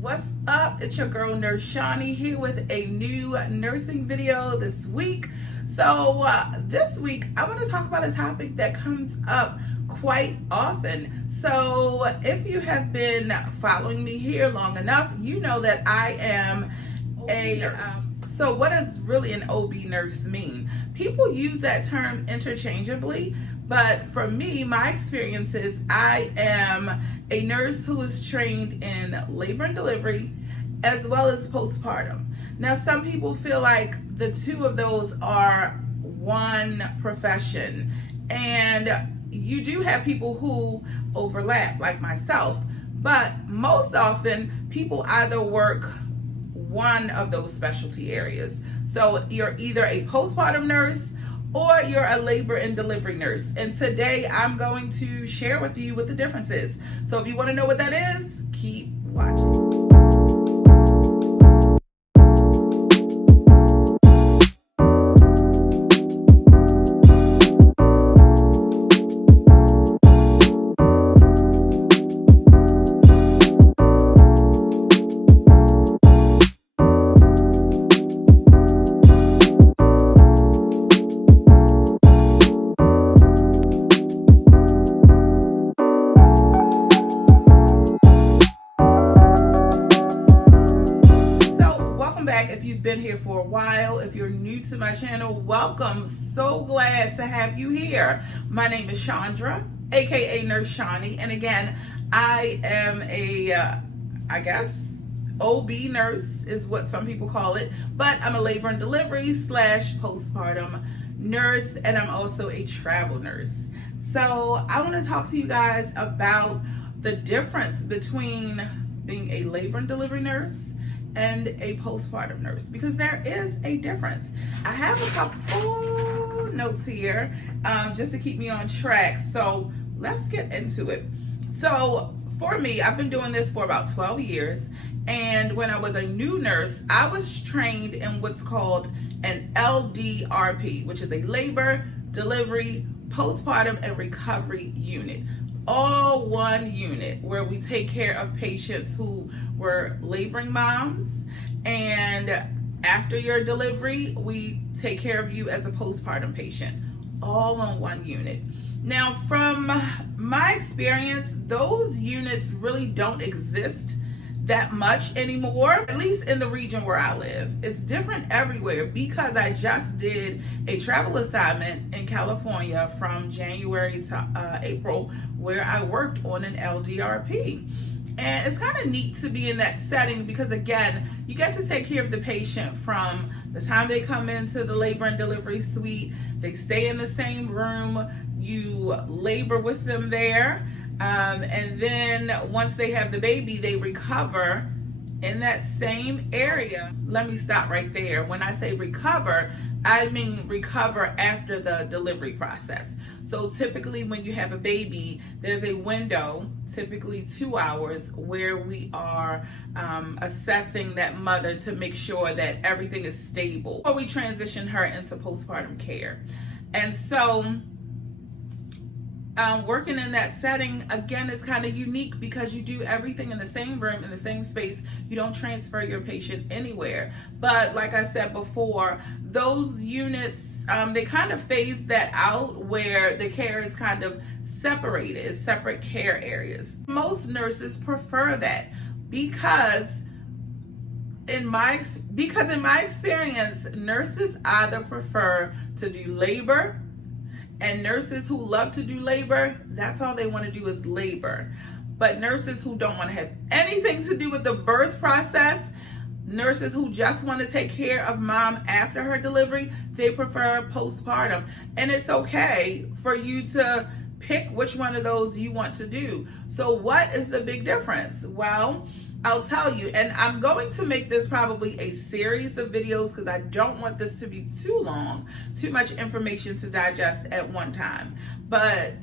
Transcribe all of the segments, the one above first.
What's up? It's your girl Nurse Channie here with a new nursing video this week. So this week I want to talk about a topic that comes up quite often. So if you have been following me here long enough, you know that I am a nurse. So what does really an OB nurse mean? People use that term interchangeably, but for me, my experience is I am a nurse who is trained in labor and delivery as well as postpartum. Now, some people feel like the two of those are one profession, and you do have people who overlap, like myself, but most often people either work one of those specialty areas. So you're either a postpartum nurse or you're a labor and delivery nurse. And today I'm going to share with you what the difference is. So if you want to know what that is, keep watching. If you've been here for a while, if you're new to my channel, welcome. So glad to have you here. My name is Chandra, aka Nurse Channie, and again, I am a, I guess, OB nurse is what some people call it, but I'm a labor and delivery / postpartum nurse, and I'm also a travel nurse. So I want to talk to you guys about the difference between being a labor and delivery nurse and a postpartum nurse, because there is a difference. I have a couple notes here just to keep me on track. So let's get into it. So for me, I've been doing this for about 12 years. And when I was a new nurse, I was trained in what's called an LDRP, which is a labor, delivery, postpartum, and recovery unit. All one unit where we take care of patients who were laboring moms, and after your delivery, we take care of you as a postpartum patient, all on one unit. Now, from my experience, those units really don't exist that much anymore, at least in the region where I live. It's different everywhere because I just did a travel assignment in California from January to April, where I worked on an LDRP. And it's kind of neat to be in that setting because, again, you get to take care of the patient from the time they come into the labor and delivery suite. They stay in the same room. You labor with them there. And then once they have the baby, they recover in that same area. Let me stop right there. When I say recover, I mean recover after the delivery process. So typically when you have a baby, there's a window, typically 2 hours, where we are assessing that mother to make sure that everything is stable before we transition her into postpartum care. And so working in that setting, again, is kind of unique because you do everything in the same room, in the same space. You don't transfer your patient anywhere. But like I said before, those units, they kind of phase that out where the care is kind of separated, separate care areas. Most nurses prefer that because in my experience, nurses either prefer to do labor, and nurses who love to do labor, that's all they want to do is labor. But nurses who don't want to have anything to do with the birth process, nurses who just want to take care of mom after her delivery, they prefer postpartum. And it's okay for you to pick which one of those you want to do. So what is the big difference? Well, I'll tell you, and I'm going to make this probably a series of videos because I don't want this to be too long, too much information to digest at one time. But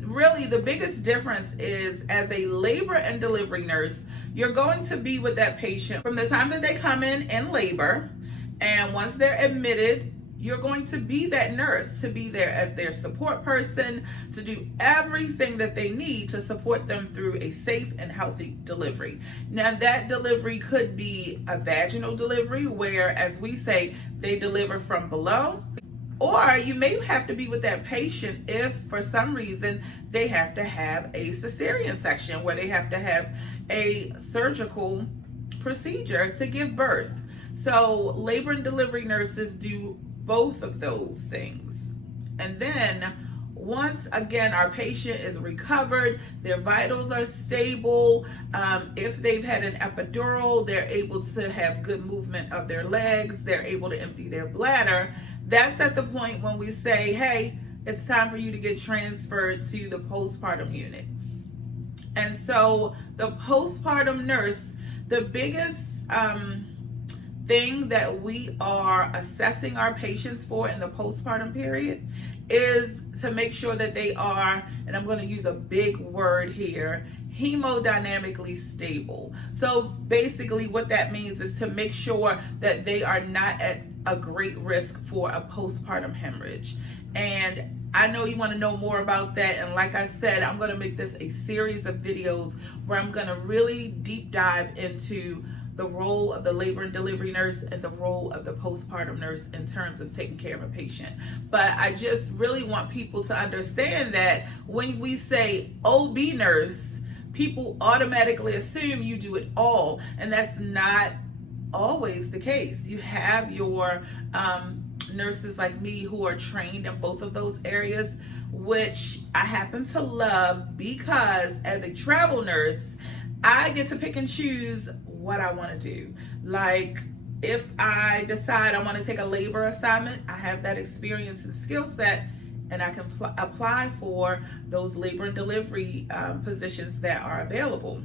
really the biggest difference is, as a labor and delivery nurse, you're going to be with that patient from the time that they come in labor, and once they're admitted you're going to be that nurse, to be there as their support person, to do everything that they need to support them through a safe and healthy delivery. Now, that delivery could be a vaginal delivery where, as we say, they deliver from below. Or you may have to be with that patient if for some reason they have to have a cesarean section where they have to have a surgical procedure to give birth. So labor and delivery nurses do both of those things. And then once again our patient is recovered, their vitals are stable, if they've had an epidural, they're able to have good movement of their legs, they're able to empty their bladder, that's at the point when we say, hey, it's time for you to get transferred to the postpartum unit. And so the postpartum nurse, the biggest thing that we are assessing our patients for in the postpartum period is to make sure that they are, and I'm going to use a big word here, hemodynamically stable. So basically what that means is to make sure that they are not at a great risk for a postpartum hemorrhage. And I know you want to know more about that, and like I said, I'm going to make this a series of videos where I'm going to really deep dive into the role of the labor and delivery nurse and the role of the postpartum nurse in terms of taking care of a patient. But I just really want people to understand that when we say OB nurse, people automatically assume you do it all, and that's not always the case. You have your nurses like me who are trained in both of those areas, which I happen to love because as a travel nurse, I get to pick and choose what I want to do. Like if I decide I want to take a labor assignment, I have that experience and skill set, and I can apply for those labor and delivery positions that are available.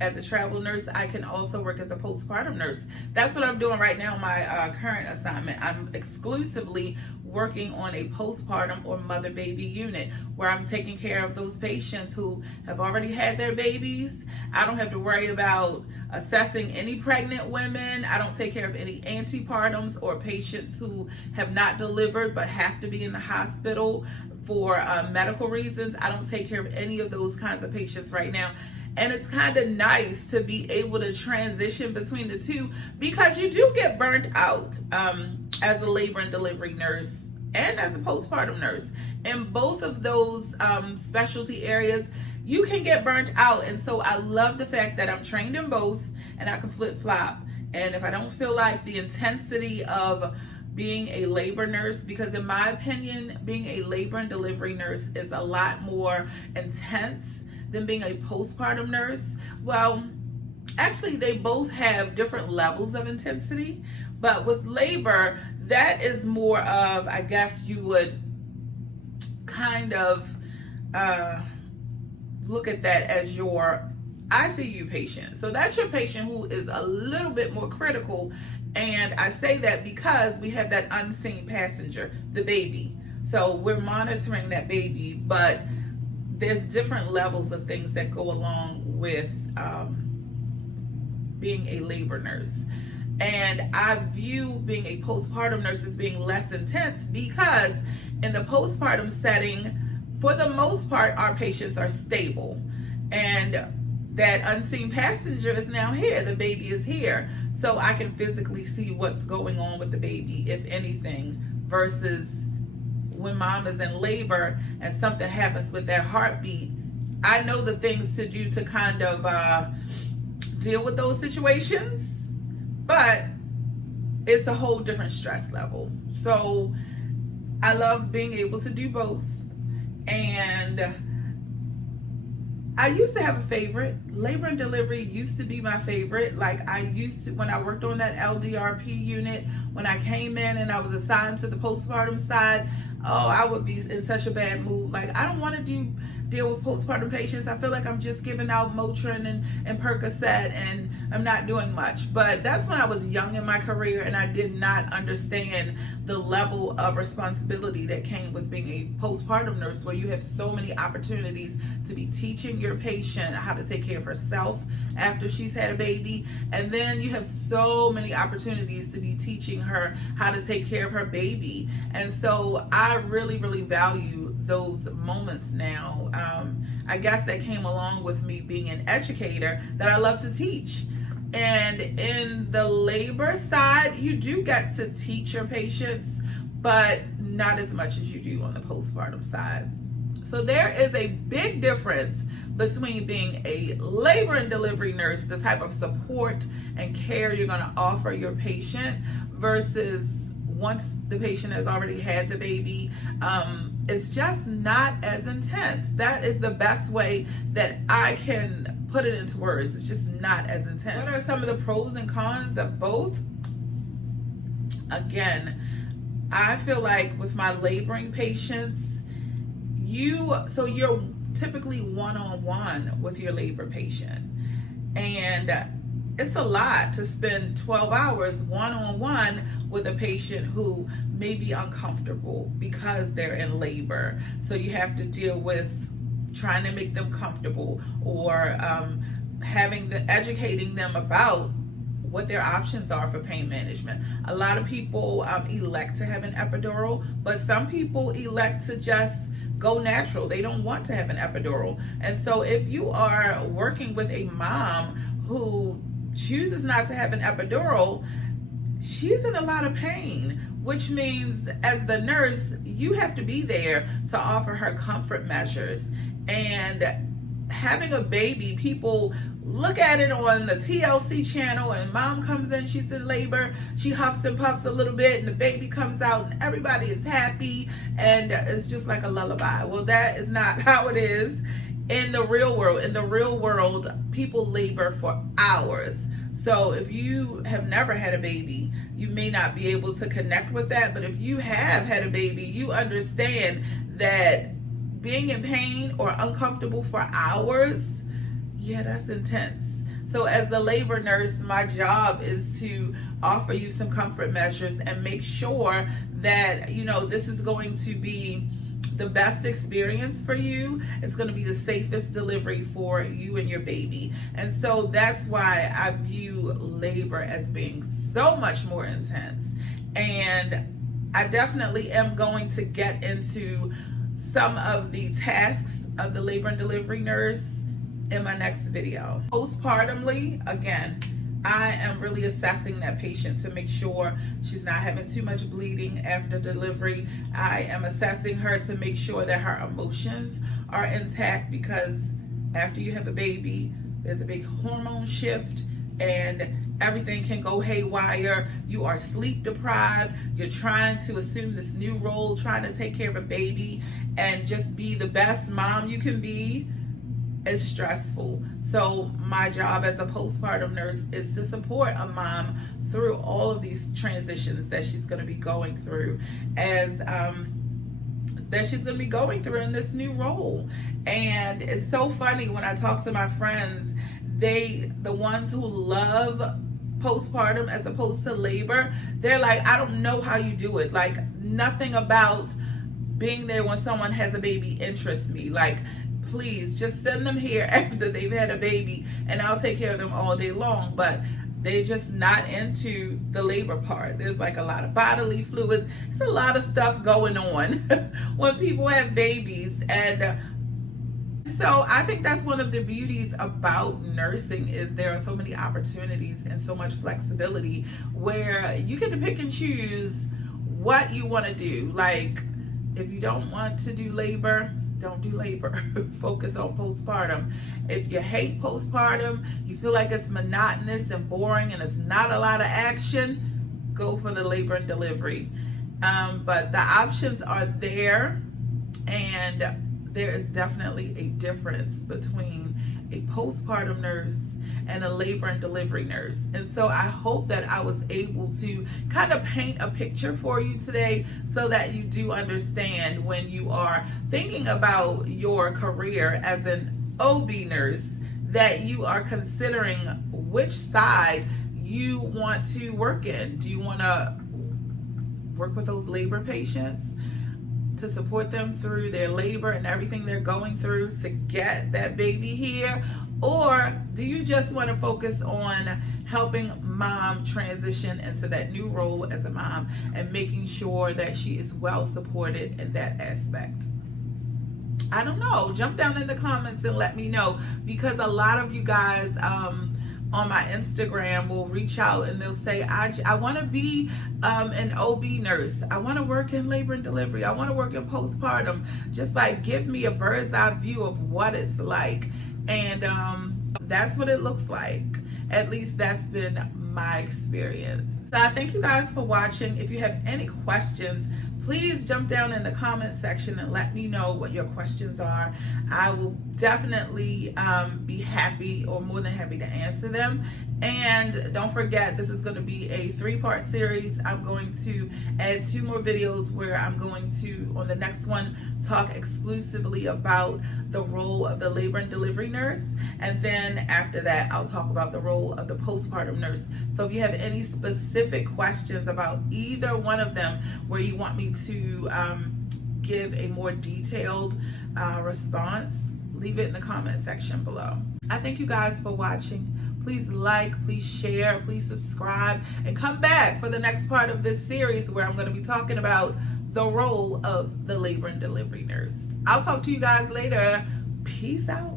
As a travel nurse, I can also work as a postpartum nurse. That's what I'm doing right now, my current assignment. I'm exclusively working on a postpartum or mother-baby unit where I'm taking care of those patients who have already had their babies. I don't have to worry about assessing any pregnant women. I don't take care of any antepartums or patients who have not delivered but have to be in the hospital for medical reasons. I don't take care of any of those kinds of patients right now. And it's kind of nice to be able to transition between the two because you do get burnt out as a labor and delivery nurse and as a postpartum nurse. In both of those specialty areas, you can get burnt out. And so I love the fact that I'm trained in both and I can flip-flop. And if I don't feel like the intensity of being a labor nurse, because in my opinion, being a labor and delivery nurse is a lot more intense than being a postpartum nurse. Well, actually they both have different levels of intensity, but with labor, that is more of, I guess you would kind of look at that as your ICU patient. So that's your patient who is a little bit more critical. And I say that because we have that unseen passenger, the baby. So we're monitoring that baby, but there's different levels of things that go along with being a labor nurse. And I view being a postpartum nurse as being less intense because in the postpartum setting, for the most part, our patients are stable. And that unseen passenger is now here. The baby is here. So I can physically see what's going on with the baby, if anything, versus when mom is in labor and something happens with that heartbeat. I know the things to do to kind of deal with those situations, but it's a whole different stress level. So I love being able to do both. And I used to have a favorite. Labor and delivery used to be my favorite. Like I used to, when I worked on that LDRP unit, when I came in and I was assigned to the postpartum side, oh, I would be in such a bad mood. Like I don't want to deal with postpartum patients. I feel like I'm just giving out Motrin and Percocet and I'm not doing much. But that's when I was young in my career and I did not understand the level of responsibility that came with being a postpartum nurse, where you have so many opportunities to be teaching your patient how to take care of herself after she's had a baby. And then you have so many opportunities to be teaching her how to take care of her baby. And so I really, really value those moments now. I guess that came along with me being an educator, that I love to teach. And in the labor side, you do get to teach your patients, but not as much as you do on the postpartum side. So there is a big difference between being a labor and delivery nurse, the type of support and care you're going to offer your patient, versus once the patient has already had the baby. It's just not as intense. That is the best way that I can put it into words. It's just not as intense. What are some of the pros and cons of both? Again, I feel like with my laboring patients, you're typically one-on-one with your labor patient, and it's a lot to spend 12 hours one-on-one with a patient who may be uncomfortable because they're in labor. So you have to deal with trying to make them comfortable, or educating them about what their options are for pain management. A lot of people elect to have an epidural, but some people elect to just go natural. They don't want to have an epidural. And so if you are working with a mom who chooses not to have an epidural, she's in a lot of pain, which means as the nurse, you have to be there to offer her comfort measures. And having a baby, people look at it on the TLC channel, and mom comes in, she's in labor, she huffs and puffs a little bit, and the baby comes out and everybody is happy, and it's just like a lullaby. Well, that is not how it is in the real world. In the real world, people labor for hours. So if you have never had a baby, you may not be able to connect with that, but if you have had a baby, you understand that being in pain or uncomfortable for hours, yeah, that's intense. So as the labor nurse, my job is to offer you some comfort measures and make sure that, this is going to be the best experience for you. It's going to be the safest delivery for you and your baby. And so that's why I view labor as being so much more intense. And I definitely am going to get into some of the tasks of the labor and delivery nurse in my next video. Postpartumly, again, I am really assessing that patient to make sure she's not having too much bleeding after delivery. I am assessing her to make sure that her emotions are intact, because after you have a baby, there's a big hormone shift and everything can go haywire. You are sleep deprived. You're trying to assume this new role, trying to take care of a baby and just be the best mom you can be. It's stressful. So my job as a postpartum nurse is to support a mom through all of these transitions that she's going to be going through in this new role. And it's so funny when I talk to my friends, the ones who love postpartum as opposed to labor, they're like, I don't know how you do it. Like, nothing about being there when someone has a baby interests me. Like, please just send them here after they've had a baby and I'll take care of them all day long. But they're just not into the labor part. There's like a lot of bodily fluids. There's a lot of stuff going on when people have babies. And so I think that's one of the beauties about nursing, is there are so many opportunities and so much flexibility where you get to pick and choose what you want to do. Like, if you don't want to do labor, don't do labor. Focus on postpartum. If you hate postpartum, you feel like it's monotonous and boring and it's not a lot of action, go for the labor and delivery. But the options are there, and there is definitely a difference between a postpartum nurse and a labor and delivery nurse. And so I hope that I was able to kind of paint a picture for you today so that you do understand when you are thinking about your career as an OB nurse, that you are considering which side you want to work in. Do you want to work with those labor patients to support them through their labor and everything they're going through to get that baby here? Or do you just want to focus on helping mom transition into that new role as a mom and making sure that she is well supported in that aspect? I don't know. Jump down in the comments and let me know, because a lot of you guys on my Instagram will reach out and they'll say, I want to be an OB nurse. I want to work in labor and delivery. I want to work in postpartum. Just like give me a bird's eye view of what it's like. And that's what it looks like. At least that's been my experience. So I thank you guys for watching. If you have any questions, please jump down in the comment section and let me know what your questions are. I will definitely be happy, or more than happy, to answer them. And don't forget, this is going to be a 3-part series. I'm going to add 2 more videos where I'm going to, on the next one, talk exclusively about the role of the labor and delivery nurse. And then after that, I'll talk about the role of the postpartum nurse. So if you have any specific questions about either one of them, where you want me to give a more detailed response, leave it in the comment section below. I thank you guys for watching. Please like, please share, please subscribe, and come back for the next part of this series where I'm going to be talking about the role of the labor and delivery nurse. I'll talk to you guys later. Peace out.